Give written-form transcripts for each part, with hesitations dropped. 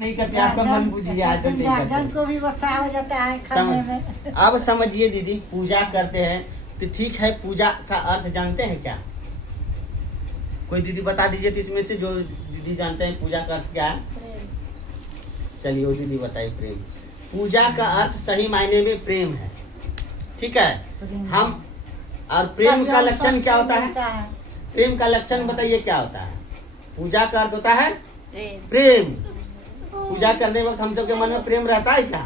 नहीं करते, आपका मन बुझिए आदत नहीं गार्जियन करते। को भी गुस्सा हो जाता है खाने में। अब समझिए दीदी, पूजा करते हैं तो ठीक है, पूजा का अर्थ जानते हैं क्या? कोई दीदी बता दीजिए तो इसमें से जो दीदी जानते हैं पूजा का अर्थ क्या है। चलिए वो दीदी बताइए। प्रेम, पूजा का अर्थ सही मायने में प्रेम है, ठीक है। हम और प्रेम का लक्षण क्या होता है? प्रेम का लक्षण बताइए क्या होता है? पूजा का अर्थ होता है प्रेम। पूजा करने वक्त हम सबके मन में प्रेम रहता है क्या?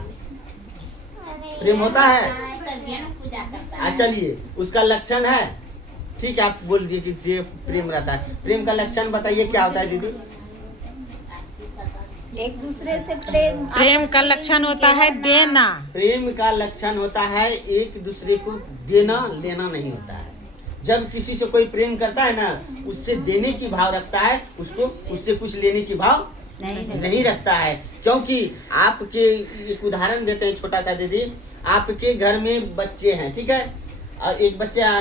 प्रेम होता है। चलिए उसका लक्षण है, ठीक है, आप बोल दिए कि ये प्रेम रहता है। प्रेम का लक्षण बताइए क्या होता है दीदी? एक दूसरे से प्रेम। प्रेम का लक्षण होता है देना। प्रेम का लक्षण होता है एक दूसरे को देना, लेना नहीं होता है। जब किसी से कोई प्रेम करता है ना, उससे देने की भाव रखता है, उसको उससे कुछ लेने की भाव नहीं रखता है। क्योंकि आपके एक उदाहरण देते हैं छोटा सा दीदी, आपके घर में बच्चे हैं, ठीक है, और एक बच्चा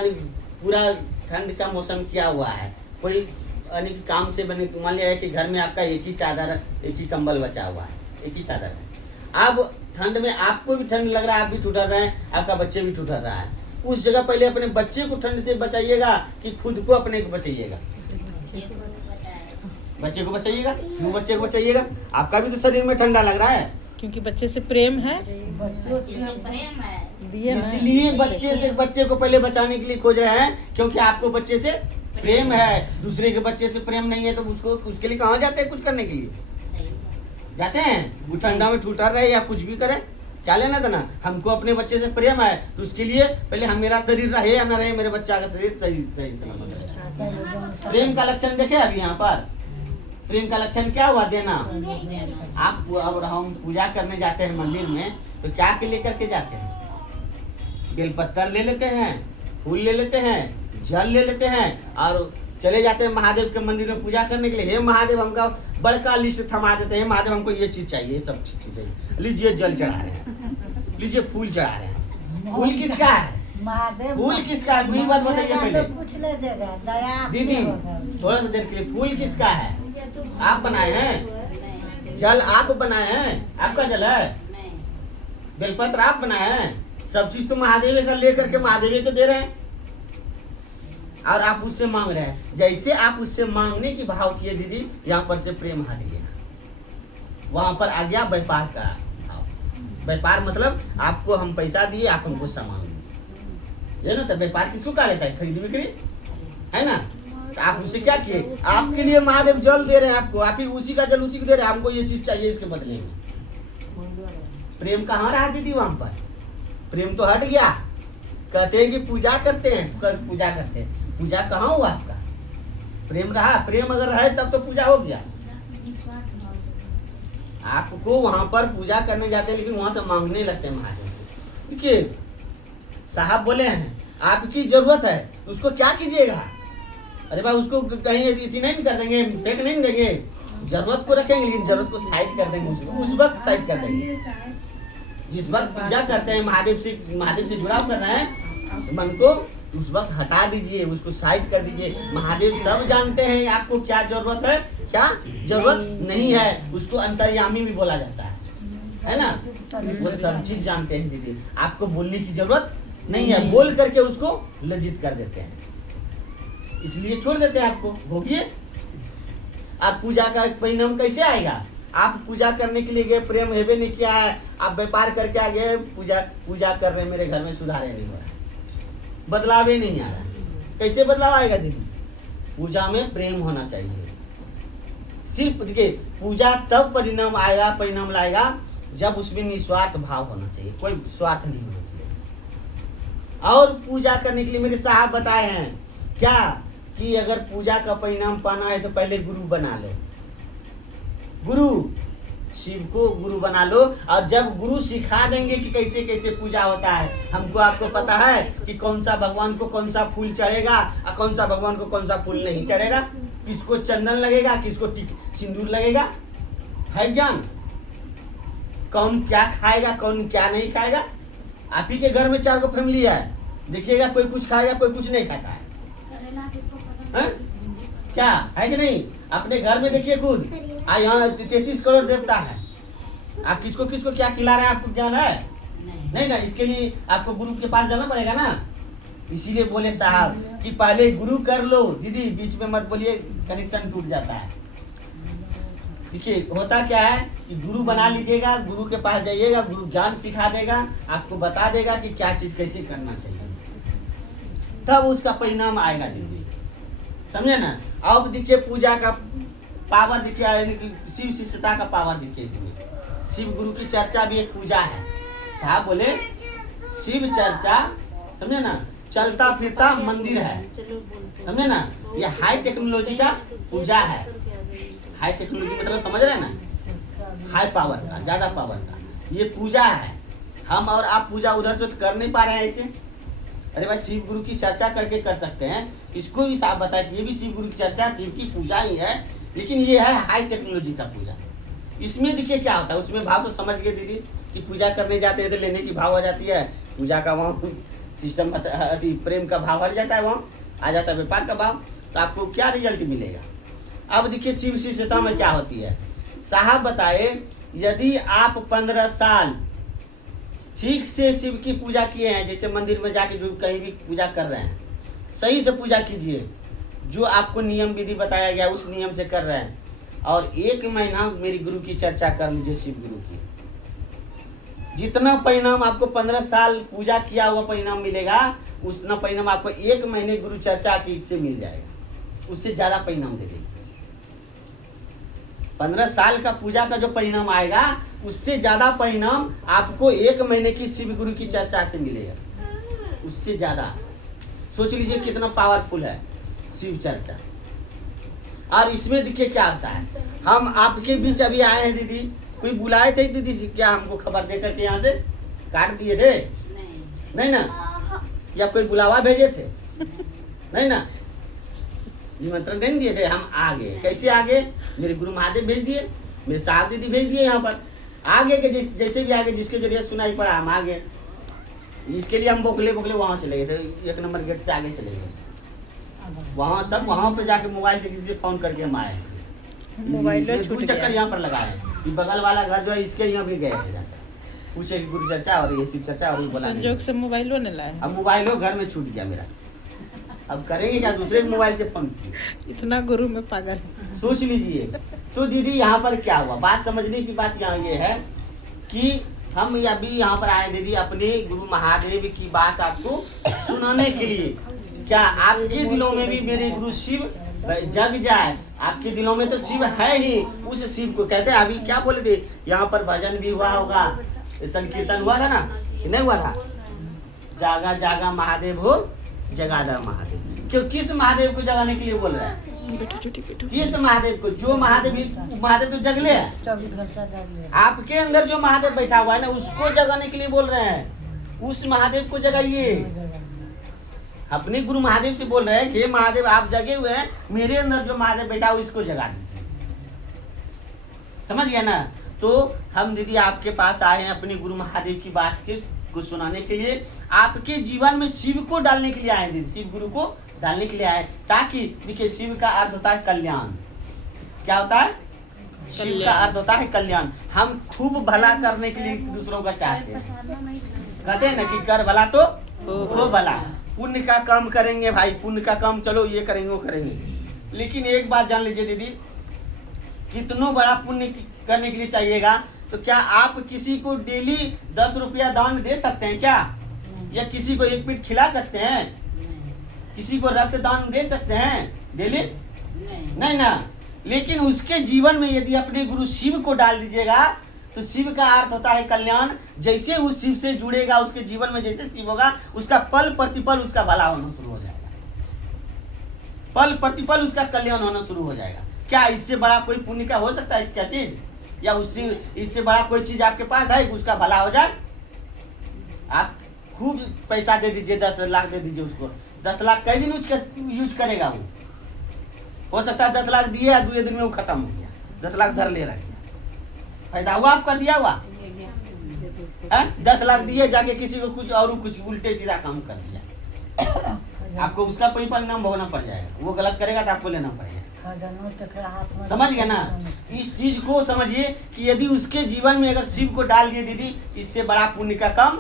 पूरा ठंड का मौसम किया हुआ है, कोई अनेक काम से बने, मान लिया है कि घर में आपका एक ही चादर, एक ही कंबल बचा हुआ है, एक ही चादर है। अब ठंड में आपको भी ठंड लग रहा है, आप भी ठुठर रहे हैं, आपका बच्चे भी ठुठर रहा है। उस जगह पहले अपने बच्चे को ठंड से बचाइएगा कि खुद को अपने को बचाइएगा? बच्चे को बचाइएगा। क्यों बच्चे को बचाइएगा? आपका भी तो शरीर में ठंडा लग रहा है, क्योंकि बच्चे से प्रेम है। इसलिए बच्चे को पहले बचाने के लिए खोज रहे हैं, क्योंकि आपको बच्चे से प्रेम है। दूसरे के बच्चे से प्रेम नहीं है तो उसको उसके लिए कहाँ जाते हैं? कुछ करने के लिए जाते हैं? वो ठंडा में ठुठर रहे या कुछ भी करे, क्या लेना था ना। हमको अपने बच्चे से प्रेम है तो उसके लिए पहले हम, मेरा शरीर रहे या ना रहे, मेरे बच्चा का शरीर सही सलामत रहे। प्रेम का लक्षण देखे अभी यहाँ पर, प्रेम का लक्षण क्या हुआ? देना। आप अब हम पूजा करने जाते हैं मंदिर में तो क्या के लेकर के जाते हैं? बेलपत्तर ले लेते हैं, फूल ले लेते हैं, जल ले लेते हैं और चले जाते हैं महादेव के मंदिर में पूजा करने के लिए। हे महादेव, हमका बड़का लिस्ट थमा देते हैं, महादेव हमको ये चीज चाहिए, सब चीज चाहिए, लीजिए जल चढ़ा रहे हैं, लीजिए फूल चढ़ा रहे हैं। फूल किसका है? महादेव। फूल किसका है? वही बात बताइए पहले कुछ नहीं देगा दया दीदी, थोड़ा सा देर के लिए। फूल किसका है? आप बनाए हैं। जल आप बनाए हैं, आपका जल है। बेलपत्र आप बनाए हैं। सब चीज तो महादेव का लेकर के महादेव को दे रहे हैं और आप उससे मांग रहे हैं। जैसे आप उससे मांगने की भाव किए दीदी, यहाँ पर से प्रेम हट गया, वहां पर आ गया व्यापार का भाव। व्यापार मतलब आपको हम पैसा दिए, आप हमको सामान दिए, ये ना। तो व्यापार किसको कहा लेता है? खरीद बिक्री, है ना। तो आप उससे क्या किए? आपके लिए महादेव जल दे रहे हैं आपको, आप ही उसी का जल उसी को दे रहे हैं, हमको ये चीज चाहिए इसके बदले में। प्रेम कहाँ रहा दीदी? वहां पर प्रेम तो हट गया। कहते हैं कि पूजा करते हैं, पूजा करते हैं, पूजा कहाँ हुआ आपका? प्रेम रहा? प्रेम अगर रहे तब तो पूजा हो गया। आपको वहां पर पूजा करने जाते हैं लेकिन वहां से मांगने लगते हैं महादेव से। देखिए साहब बोले हैं आपकी जरूरत है, उसको क्या कीजिएगा? अरे भाई उसको कहीं इतनी नहीं कर देंगे, फेंक नहीं देंगे, जरूरत को रखेंगे, लेकिन जरूरत को साइड कर देंगे, उस वक्त साइड कर देंगे। जिस वक्त पूजा करते हैं महादेव से जुड़ाव कर रहे हैं, मन को उस वक्त हटा दीजिए, उसको साइड कर दीजिए। महादेव सब जानते हैं आपको क्या जरूरत है, क्या जरूरत नहीं है। उसको अंतर्यामी भी बोला जाता है ना। वो सब चीज जानते हैं दीदी, आपको बोलने की जरूरत नहीं है, बोल करके उसको लज्जित कर देते हैं, इसलिए छोड़ देते हैं आपको। भोगिए। आप पूजा का परिणाम कैसे आएगा? आप पूजा करने के लिए गए, प्रेम हेबे नहीं किया है, आप व्यापार करके आ गए, पूजा कर रहे, मेरे घर में सुधार नहीं हो रहा है, बदलाव ही नहीं आ रहा है। कैसे बदलाव आएगा दीदी? पूजा में प्रेम होना चाहिए। सिर्फ देखिए, पूजा तब परिणाम लाएगा जब उसमें निस्वार्थ भाव होना चाहिए, कोई स्वार्थ नहीं होना चाहिए। और पूजा करने के लिए मेरे साहब बताए हैं क्या कि अगर पूजा का परिणाम पाना है तो पहले गुरु बना लो। गुरु, शिव को गुरु बना लो, और जब गुरु सिखा देंगे कि कैसे कैसे पूजा होता है। हमको आपको पता है कि कौन सा भगवान को कौन सा फूल चढ़ेगा और कौन सा भगवान को कौन सा फूल नहीं चढ़ेगा, किसको चंदन लगेगा, किसको सिंदूर लगेगा, है ज्ञान। कौन क्या खाएगा, कौन क्या नहीं खाएगा। आप ही के घर में 4 फैमिली है, देखिएगा कोई कुछ खाएगा, कोई कुछ नहीं खाता है, क्या है कि नहीं? अपने घर में देखिए खुद, यहाँ 33 करोड़ देवता है, आप किसको किसको क्या खिला रहे हैं आपको ज्ञान है? नहीं ना, इसके लिए आपको गुरु के पास जाना पड़ेगा ना। इसीलिए बोले साहब कि पहले गुरु कर लो। दीदी बीच में मत बोलिए, कनेक्शन टूट जाता है। देखिए होता क्या है कि गुरु बना लीजिएगा, गुरु के पास जाइएगा, गुरु ज्ञान सिखा देगा, आपको बता देगा कि क्या चीज कैसे करना चाहिए, तब उसका परिणाम आएगा दीदी, समझे ना। अब देखिए पूजा का पावर देखिए, यानी कि शिव शिष्यता का पावर देखिए इसमें। शिव गुरु की चर्चा भी एक पूजा है। साहब बोले शिव चर्चा, समझे ना, चलता फिरता मंदिर है, समझे ना। ये हाई टेक्नोलॉजी का पूजा है। हाई टेक्नोलॉजी मतलब समझ रहे हैं ना, हाई पावर का, ज्यादा पावर का ये पूजा है। हम और आप पूजा उधर से तो कर नहीं पा रहे हैं ऐसे। अरे भाई शिव गुरु की चर्चा करके कर सकते हैं, इसको भी साफ बताया कि ये भी शिव गुरु की चर्चा, शिव की पूजा ही है, लेकिन ये है हाई टेक्नोलॉजी का पूजा। इसमें देखिए क्या होता है, उसमें भाव तो समझ गए दीदी कि पूजा करने जाते हैं तो लेने की भाव आ जाती है, पूजा का वहाँ सिस्टम अति प्रेम का भाव हट जाता है, वहाँ आ जाता है व्यापार का भाव, तो आपको क्या रिजल्ट मिलेगा। अब देखिए शिव शिष्यता में क्या होती है। साहब बताए यदि आप 15 साल ठीक से शिव की पूजा किए हैं, जैसे मंदिर में जाके जो कहीं भी पूजा कर रहे हैं, सही से पूजा कीजिए, जो आपको नियम विधि बताया गया उस नियम से कर रहे हैं, और 1 महीना मेरी गुरु की चर्चा कर लीजिए, शिव गुरु की। जितना परिणाम आपको 15 साल पूजा किया हुआ परिणाम मिलेगा, उतना परिणाम आपको 1 महीने गुरु चर्चा की से मिल जाएगा, उससे ज्यादा परिणाम दे देगी। 15 साल का पूजा का जो परिणाम आएगा, उससे ज्यादा परिणाम आपको 1 महीने की शिव गुरु की चर्चा से मिलेगा, उससे ज्यादा। सोच लीजिए कितना पावरफुल है शिव चर्चा। और इसमें देखिए क्या होता है, हम आपके बीच अभी आए हैं दीदी, कोई बुलाए थे दीदी क्या हमको खबर दे करके यहाँ से काट दिए थे? नहीं ना, या कोई बुलावा भेजे थे? नहीं ना, निमंत्रण नहीं दिए थे, हम आ गए। कैसे आ गए? मेरे गुरु महादेव भेज दिए, मेरे साहब दीदी भेज दिए, यहाँ पर आगे के जैसे भी आगे, जिसके जरिए सुनाई पड़ा हम आ गए। इसके लिए हम बोखले वहाँ चले गए थे, 1 नंबर गेट से आगे चले गए वहाँ तक, वहाँ पे जाके मोबाइल से किसी से फोन करके हम आए। मोबाइल चक्कर यहाँ पर लगाए कि बगल वाला घर जो है इसके यहाँ भी गए थे, पूछे कि गुरु चर्चा और ये शिव चर्चा, और बोला संजोग से मोबाइलो ने लाए। अब मोबाइलो घर में छूट गया मेरा, अब करेंगे क्या, दूसरे के मोबाइल से फोन किए। इतना गुरु में पागल। सोच लीजिए। तो दीदी यहाँ पर क्या हुआ, बात समझने की बात यहाँ ये है कि हम अभी यहाँ पर आए दीदी अपने गुरु महादेव की बात आपको सुनाने के लिए। क्या आपके दिलों में भी मेरे गुरु शिव जग जाए? आपके दिलों में तो शिव है ही, उस शिव को कहते हैं। अभी क्या बोले थे, यहाँ पर भजन भी हुआ होगा, संकीर्तन हुआ था ना कि नहीं हुआ था? जागा जागा महादेव हो, जगादा महादेव। क्यों, किस महादेव को जगाने के लिए बोल रहा है? किस महादेव को? जो महादेव तो जगले है, 24 घंटा जगले। आपके अंदर जो महादेव बैठा हुआ है ना, उसको जगाने के लिए बोल रहे हैं। उस महादेव को जगाइए। अपने गुरु महादेव से बोल रहे हैं कि महादेव आप जगे हुए हैं, मेरे अंदर जो महादेव बैठा है उसको जगा दीजिए। समझ गया ना? तो हम दीदी आपके पास आए हैं अपने गुरु महादेव की बात को सुनाने के लिए, आपके जीवन में शिव को डालने के लिए आए दीदी, शिव गुरु को डालने के लिए आए, ताकि देखिए शिव का अर्थ होता है कल्याण। क्या होता है? शिव का अर्थ होता है कल्याण। हम खूब भला करने के लिए दूसरों का चाहते हैं, कहते हैं ना कि कर भला तो हो भला। पुण्य का काम करेंगे भाई, पुण्य का काम, चलो ये करेंगे वो करेंगे, लेकिन एक बात जान लीजिए दीदी, कितना बड़ा पुण्य करने के लिए चाहिएगा, तो क्या आप किसी को डेली 10 रुपया दान दे सकते हैं क्या? या किसी को 1 पीठ खिला सकते हैं? किसी को रक्तदान दे सकते हैं डेली? नहीं ना। लेकिन उसके जीवन में यदि अपने गुरु शिव को डाल दीजिएगा, तो शिव का अर्थ होता है कल्याण। जैसे उस शिव से जुड़ेगा, उसके जीवन में जैसे शिव होगा, उसका पल प्रतिपल उसका भला होना शुरू हो जाएगा, पल प्रतिपल उसका कल्याण होना शुरू हो जाएगा। क्या इससे बड़ा कोई पुण्य का हो सकता है क्या चीज? या उससे इससे बड़ा कोई चीज आपके पास है कि उसका भला हो जाए? आप खूब पैसा दे दीजिए, 10 लाख दे दीजिए उसको, 10 लाख कई दिन उसका यूज करेगा वो? हो सकता है 10 लाख दिए, 2 दिन में वो खत्म हो गया, 10 लाख धर ले रहा है। फायदा हुआ आपका दिया हुआ? 10 लाख दिए, जाके किसी को कुछ उल्टे सीधा काम कर दिया, आपको उसका कोई परिणाम भोगना पड़ जाएगा। वो गलत करेगा तो आपको लेना पड़ेगा। खजानो टकरा हाथ में समझ गए ना? इस चीज को समझिए कि यदि उसके जीवन में अगर शिव को डाल दिए दीदी, इससे बड़ा पुण्य का काम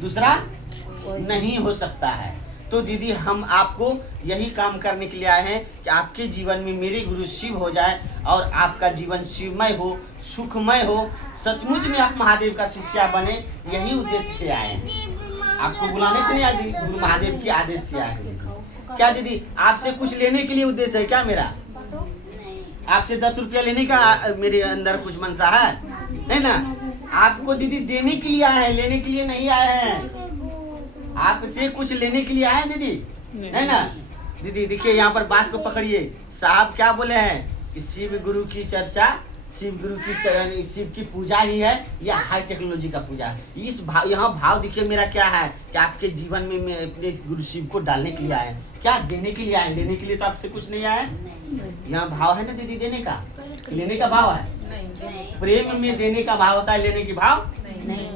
दूसरा नहीं हो सकता है। तो दीदी हम आपको यही काम करने के लिए आए हैं कि आपके जीवन में मेरे गुरु शिव हो जाए और आपका जीवन शिवमय हो, सुखमय हो, सचमुच में आप महादेव का शिष्या बने, यही उद्देश्य से आए हैं। आपको बुलाने से नहीं आए दीदी, गुरु महादेव के आदेश से आए हैं। क्या दीदी आपसे कुछ लेने के लिए उद्देश्य है क्या मेरा? आपसे 10 रुपया लेने का मेरे अंदर कुछ मनसा है ना? आपको दीदी देने के लिए आए हैं, लेने के लिए नहीं आए हैं। आपसे कुछ लेने के लिए आए हैं दीदी, है ना? दीदी देखिए यहाँ पर बात को पकड़िए। साहब क्या बोले हैं कि शिव गुरु की चर्चा, शिव गुरु की चरण, शिव की पूजा ही है, यह हाई टेक्नोलॉजी का पूजा है। इस भाव, यहाँ भाव देखिए मेरा क्या है कि आपके जीवन में मैं अपने गुरु शिव को डालने के लिए आए हैं। क्या देने के लिए आए? लेने के लिए तो आपसे कुछ नहीं आया। यहाँ भाव है ना दीदी, देने का, लेने का भाव है। प्रेम में देने का भाव होता है, लेने की भाव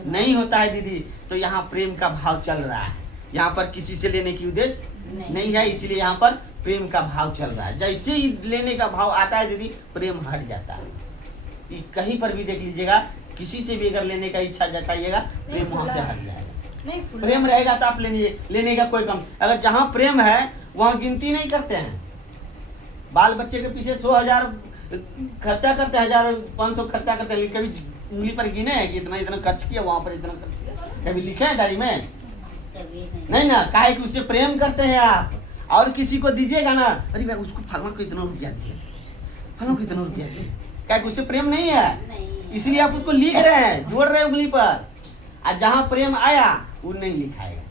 नहीं होता है दीदी। तो यहाँ प्रेम का भाव चल रहा है, यहाँ पर किसी से लेने की उद्देश्य नहीं है, इसलिए यहाँ पर प्रेम का भाव चल रहा है। जैसे ही लेने का भाव आता है दीदी, प्रेम हट जाता है। कहीं पर भी देख लीजिएगा, किसी से भी अगर लेने का इच्छा जताइएगा, प्रेम वहां से हट जाएगा। प्रेम रहेगा तो आप लेने का कोई कम। अगर जहाँ प्रेम है वहाँ गिनती नहीं करते हैं। बाल बच्चे के पीछे 100,000 खर्चा करते हैं, 1,500 खर्चा करते हैं, कभी उंगली पर गिने हैं कि इतना इतना खर्च किया, वहां पर इतना खर्च किया? कभी लिखे हैं डायरी में? नहीं ना। काहे कि उससे प्रेम करते हैं आप। और किसी को दीजिएगा ना, अरे भाई उसको फलवा को इतना रुपया दिए थे, फलवा को इतना रुपया दिए, क्या उससे प्रेम नहीं है? इसलिए आप उसको लिख रहे हैं, जोड़ रहे हैं उंगली पर। और जहां प्रेम आया वो नहीं लिखाएगा।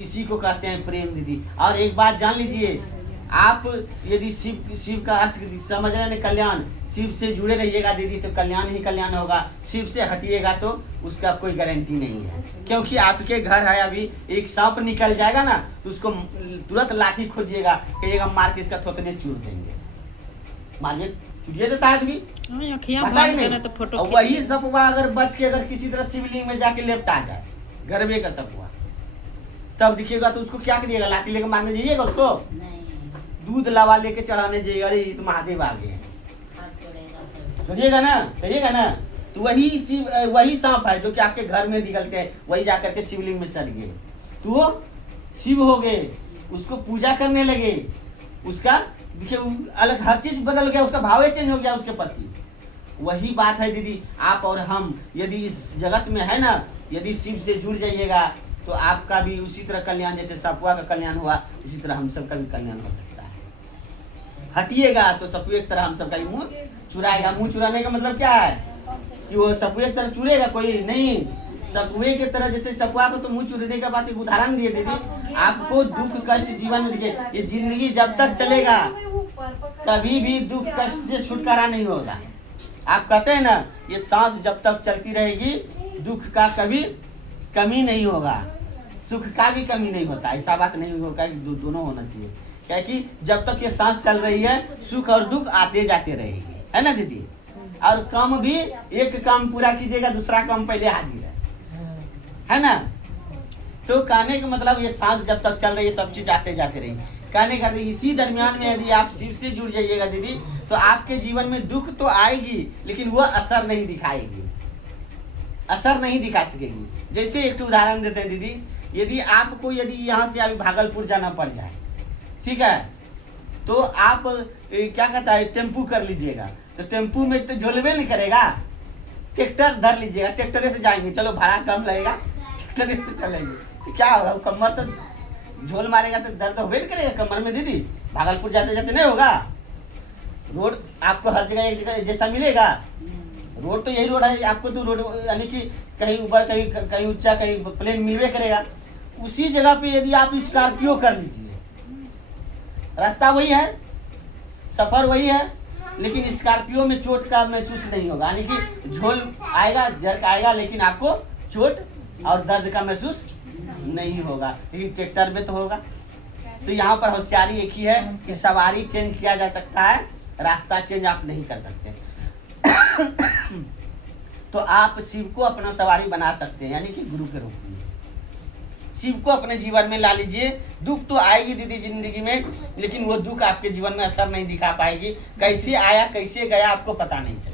इसी को कहते हैं प्रेम दीदी। और एक बात जान लीजिए, आप यदि शिव का अर्थ समझ रहे हैं, कल्याण, शिव से जुड़े रहिएगा दीदी तो कल्याण ही कल्याण होगा। शिव से हटिएगा तो उसका कोई गारंटी नहीं है। क्योंकि आपके घर है, अभी एक सांप निकल जाएगा ना तो उसको तुरंत लाठी खोजिएगा, कहिएगा मार के इसका थोतने चूर देंगे। मारिए, चुड़िए देता है आदमी, पता ही नहीं। तो और वही सपवा अगर बच के अगर किसी तरह शिवलिंग में जाके लेपटा जाए, गरबे का सपवा, तब दिखेगा तो उसको क्या करिएगा? लाठी लेकर मारने जाइएगा उसको? दूध लावा लेके चढ़ाने जाइएगा, अरे ये तो महादेव आ गए हैं, कहिएगा ना? कहिएगा ना? तो वही सांप है जो कि आपके घर में निकलते हैं, वही जाकर के शिवलिंग में सट गए तो वो शिव हो गए, उसको पूजा करने लगे। उसका देखिए अलग हर चीज बदल गया, उसका भाव चेंज हो गया उसके प्रति। वही बात है दीदी, आप और हम यदि इस जगत में है ना, यदि शिव से जुड़ जाइएगा तो आपका भी उसी तरह कल्याण, जैसे सपुआ का कल्याण हुआ उसी तरह हम सबका भी कल्याण हो सकता है। हटिएगा तो सपुए की तरह हम सबका भी मुंह चुराएगा। मुंह चुराने का मतलब क्या है कि वो सपुए की तरह चुरेगा? कोई नहीं। सपुए की तरह, जैसे सपुआ को तो मुंह चुराने का बात एक उदाहरण दिए दीदी। आपको दुख कष्ट जीवन में दिखे, ये जिंदगी जब तक चलेगा कभी भी दुख कष्ट से छुटकारा नहीं होगा। आप कहते हैं ना, ये सांस जब तक चलती रहेगी दुख का कभी कमी नहीं होगा, सुख का भी कमी नहीं होता। ऐसा बात नहीं होगा कि दोनों होना चाहिए। क्या कि जब तक ये सांस चल रही है सुख और दुख आते जाते रहेगी, है ना दीदी? और काम भी, एक काम पूरा कीजिएगा दूसरा काम पहले हाजिर है ना? तो कहने का मतलब ये सांस जब तक चल रही है सब चीज आते जाते रहेंगे। कहने का इसी दरमियान में यदि आप शिव से जुड़ जाइएगा दीदी तो आपके जीवन में दुख तो आएगी लेकिन वह असर नहीं दिखाएगी, असर नहीं दिखा सकेगी। जैसे एक उदाहरण देते हैं दीदी, यदि आपको यहाँ से अभी भागलपुर जाना पड़ जाए, ठीक है, तो आप क्या कहता है टेम्पू कर लीजिएगा, तो टेम्पू में तो झोलवे नहीं करेगा, ट्रैक्टर धर लीजिएगा, ट्रैक्टर से जाएंगे, चलो भाड़ा कम लगेगा, ट्रैक्टर से चलेंगे, तो क्या होगा? कमर तो झोल मारेगा तो दर्द होबे नहीं करेगा कमर में दीदी। भागलपुर जाते जाते नहीं होगा। रोड आपको हर जगह एक जगह जैसा मिलेगा, रोड तो यही रोड है आपको, तो रोड यानी कि कहीं ऊपर कहीं ऊंचा कहीं प्लेन मिलवे करेगा। उसी जगह पे यदि आप स्कॉर्पियो कर लीजिए, रास्ता वही है, सफर वही है, लेकिन स्कॉर्पियो में चोट का महसूस नहीं होगा, यानी कि झोल आएगा, जर्क आएगा, लेकिन आपको चोट और दर्द का महसूस नहीं होगा। लेकिन ट्रैक्टर में तो होगा। तो यहाँ पर होशियारी एक ही है कि सवारी चेंज किया जा सकता है, रास्ता चेंज आप नहीं कर सकते। तो आप शिव को अपना सवारी बना सकते हैं, यानी कि गुरु के रूप में। शिव को अपने जीवन में ला लीजिए। दुख तो आएगी दीदी जिंदगी में, लेकिन वो दुख आपके जीवन में असर नहीं दिखा पाएगी। कैसे आया कैसे गया आपको पता नहीं चलेगा।